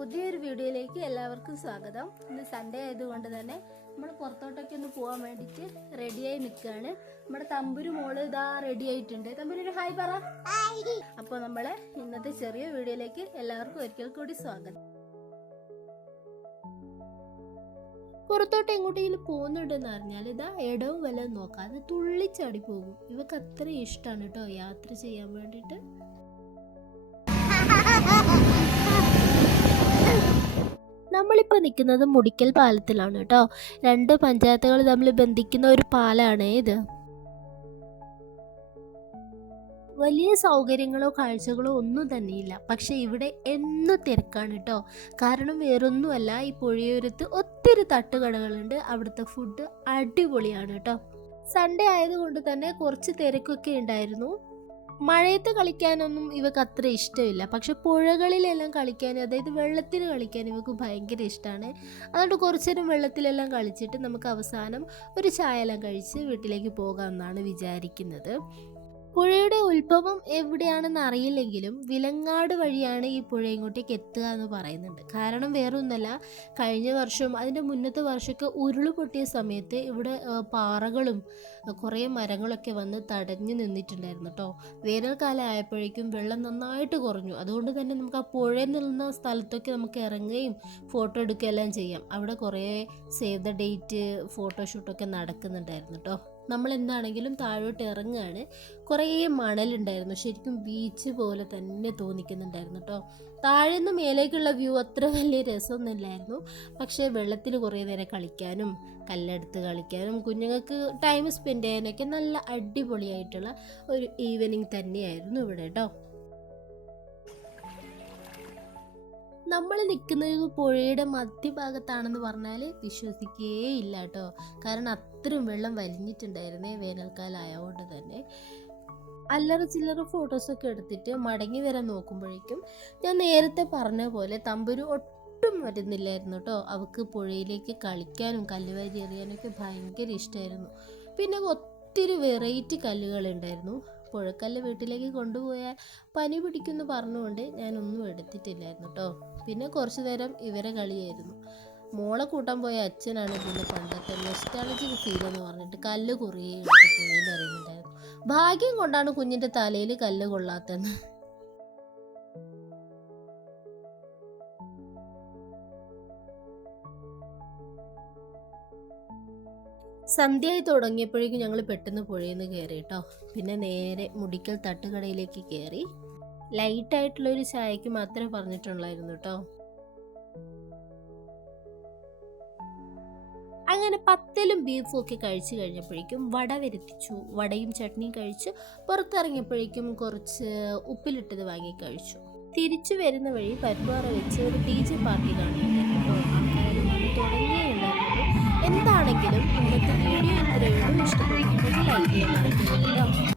പുതിയൊരു വീഡിയോയിലേക്ക് എല്ലാവർക്കും സ്വാഗതം. ഇന്ന് സൺഡേ ആയതുകൊണ്ട് തന്നെ നമ്മൾ പുറത്തോട്ടൊക്കെ ഒന്ന് പോകാൻ വേണ്ടിയിട്ട് റെഡിയായി നിൽക്കുകയാണ്. നമ്മുടെ തമ്പുരു മോള് ഇതാ റെഡി ആയിട്ടുണ്ട്. തമ്പുരു ഒരു ഹായ് പറ. അപ്പോൾ നമ്മളെ ഇന്നത്തെ ചെറിയ വീഡിയോയിലേക്ക് എല്ലാവർക്കും ഒരിക്കൽ കൂടി സ്വാഗതം. പുറത്തോട്ട് എങ്ങോട്ടെങ്കിലും പോകുന്നുണ്ടെന്ന് അറിഞ്ഞാൽ ഇതാ ഇടവും വല്ലതും നോക്കാതെ തുള്ളിച്ചാടി പോകും. ഇവക്ക് അത്ര ഇഷ്ടമാണ് കേട്ടോ യാത്ര ചെയ്യാൻ വേണ്ടിയിട്ട്. നമ്മളിപ്പോൾ നിൽക്കുന്നത് മുടിക്കൽ പാലത്തിലാണ് കേട്ടോ. രണ്ട് പഞ്ചായത്തുകൾ തമ്മിൽ ബന്ധിക്കുന്ന ഒരു പാലമാണ് ഇത്. വലിയ സൗകര്യങ്ങളോ കാഴ്ചകളോ ഒന്നും തന്നെയില്ല. പക്ഷെ ഇവിടെ എന്നും തിരക്കാണ് കേട്ടോ. കാരണം വേറൊന്നുമല്ല, ഈ പുഴയോരത്ത് ഒത്തിരി തട്ടുകടകളുണ്ട്. അവിടുത്തെ ഫുഡ് അടിപൊളിയാണ് കേട്ടോ. സൺഡേ ആയതുകൊണ്ട് തന്നെ കുറച്ച് തിരക്കൊക്കെ ഉണ്ടായിരുന്നു. മഴയത്ത് കളിക്കാനൊന്നും ഇവക്ക് അത്ര ഇഷ്ടമില്ല. പക്ഷെ പുഴകളിലെല്ലാം കളിക്കാൻ, അതായത് വെള്ളത്തിൽ കളിക്കാൻ ഇവക്ക് ഭയങ്കര ഇഷ്ടമാണ്. അതുകൊണ്ട് കുറച്ചു നേരം വെള്ളത്തിലെല്ലാം കളിച്ചിട്ട് നമുക്ക് അവസാനം ഒരു ചായ എല്ലാം കഴിച്ച് വീട്ടിലേക്ക് പോകാമെന്നാണ് വിചാരിക്കുന്നത്. പുഴയുടെ ഉത്ഭവം എവിടെയാണെന്ന് അറിയില്ലെങ്കിലും വിലങ്ങാട് വഴിയാണ് ഈ പുഴ ഇങ്ങോട്ടേക്ക് എത്തുക എന്ന് പറയുന്നുണ്ട്. കാരണം വേറൊന്നല്ല, കഴിഞ്ഞ വർഷം അതിൻ്റെ മുന്നത്തെ വർഷമൊക്കെ ഉരുള് പൊട്ടിയ സമയത്ത് ഇവിടെ പാറകളും കുറേ മരങ്ങളൊക്കെ വന്ന് തടഞ്ഞു നിന്നിട്ടുണ്ടായിരുന്നു കേട്ടോ. വേനൽക്കാലം ആയപ്പോഴേക്കും വെള്ളം നന്നായിട്ട് കുറഞ്ഞു. അതുകൊണ്ട് തന്നെ നമുക്ക് ആ പുഴയിൽ നിന്ന സ്ഥലത്തൊക്കെ നമുക്ക് ഇറങ്ങുകയും ഫോട്ടോ എടുക്കുകയെല്ലാം ചെയ്യാം. അവിടെ കുറേ സേവ് ദ ഡേറ്റ് ഫോട്ടോഷൂട്ടൊക്കെ നടക്കുന്നുണ്ടായിരുന്നു കേട്ടോ. നമ്മൾ എന്താണെങ്കിലും താഴോട്ട് ഇറങ്ങുകയാണ്. കുറേ മണലുണ്ടായിരുന്നു, ശരിക്കും ബീച്ച് പോലെ തന്നെ തോന്നിക്കുന്നുണ്ടായിരുന്നു കേട്ടോ. താഴെ നിന്ന് മേലേക്കുള്ള വ്യൂ അത്ര വലിയ രസമൊന്നുമില്ലായിരുന്നു. പക്ഷേ വെള്ളത്തിൽ കുറേ നേരം കളിക്കാനും കല്ലെടുത്ത് കളിക്കാനും കുഞ്ഞുങ്ങൾക്ക് ടൈം സ്പെൻഡ് ചെയ്യാനൊക്കെ നല്ല അടിപൊളിയായിട്ടുള്ള ഒരു ഈവനിങ് തന്നെയായിരുന്നു ഇവിടെ കേട്ടോ. നമ്മൾ നിൽക്കുന്നത് പുഴയുടെ മധ്യഭാഗത്താണെന്ന് പറഞ്ഞാൽ വിശ്വസിക്കുകയില്ല കേട്ടോ. കാരണം അത്രയും വെള്ളം വലിഞ്ഞിട്ടുണ്ടായിരുന്നേ വേനൽക്കാലം ആയതുകൊണ്ട് തന്നെ. അല്ലറ ചില്ലറ ഫോട്ടോസൊക്കെ എടുത്തിട്ട് മടങ്ങി വരാൻ നോക്കുമ്പോഴേക്കും ഞാൻ നേരത്തെ പറഞ്ഞ പോലെ തമ്പുരു ഒട്ടും വരുന്നില്ലായിരുന്നു കേട്ടോ. അവൾക്ക് പുഴയിലേക്ക് കളിക്കാനും കല്ലുവാരി എറിയാനൊക്കെ ഭയങ്കര ഇഷ്ടമായിരുന്നു. പിന്നെ ഒത്തിരി വെറൈറ്റി കല്ലുകളുണ്ടായിരുന്നു. പുഴക്കല്ല് വീട്ടിലേക്ക് കൊണ്ടുപോയാൽ പനി പിടിക്കുമെന്ന് പറഞ്ഞുകൊണ്ട് ഞാനൊന്നും എടുത്തിട്ടില്ലായിരുന്നു കേട്ടോ. പിന്നെ കുറച്ചു നേരം ഇവരെ കളിയായിരുന്നു. മോളെ കൂട്ടാൻ പോയ അച്ഛനാണ് പിന്നെ പണ്ടത്തെ നൊസ്റ്റാളജിക് ഫീൽ എന്ന് പറഞ്ഞിട്ട് കല്ല് കുറേ എടുത്ത് പുഴയിൽ അറിയുന്നുണ്ടായിരുന്നു. ഭാഗ്യം കൊണ്ടാണ് കുഞ്ഞിൻ്റെ തലയിൽ കല്ല് കൊള്ളാത്തത്. സന്ധ്യയായി തുടങ്ങിയപ്പോഴേക്കും ഞങ്ങൾ പെട്ടെന്ന് പുഴയിൽ നിന്ന് കയറി കേട്ടോ. പിന്നെ നേരെ മുടിക്കൽ തട്ടുകടയിലേക്ക് കയറി. ലൈറ്റായിട്ടുള്ളൊരു ചായക്ക് മാത്രമേ പറഞ്ഞിട്ടുള്ളായിരുന്നു കേട്ടോ. അങ്ങനെ പത്തലും ബീഫും ഒക്കെ കഴിച്ചു കഴിഞ്ഞപ്പോഴേക്കും വട വരുത്തിച്ചു. വടയും ചട്നിയും കഴിച്ചു. പുറത്തിറങ്ങിയപ്പോഴേക്കും കുറച്ച് ഉപ്പിലിട്ടത് വാങ്ങി കഴിച്ചു. തിരിച്ചു വരുന്ന വഴി പരുപ്പാറ വെച്ച് ഒരു DJ പാർട്ടി കാണുന്നുണ്ടായിരുന്നു. ആൾക്കാരെല്ലാം വന്ന് തുടങ്ങിയേ ഉണ്ടായിരുന്നുള്ളൂ. എന്താണെങ്കിലും ഇന്നത്തെ വീഡിയോ ഇത്രയേ ഉള്ളൂ. ഇഷ്ടപ്പെട്ടെങ്കിൽ ലൈക്ക് ചെയ്യാൻ മറക്കരുത് കേട്ടോ.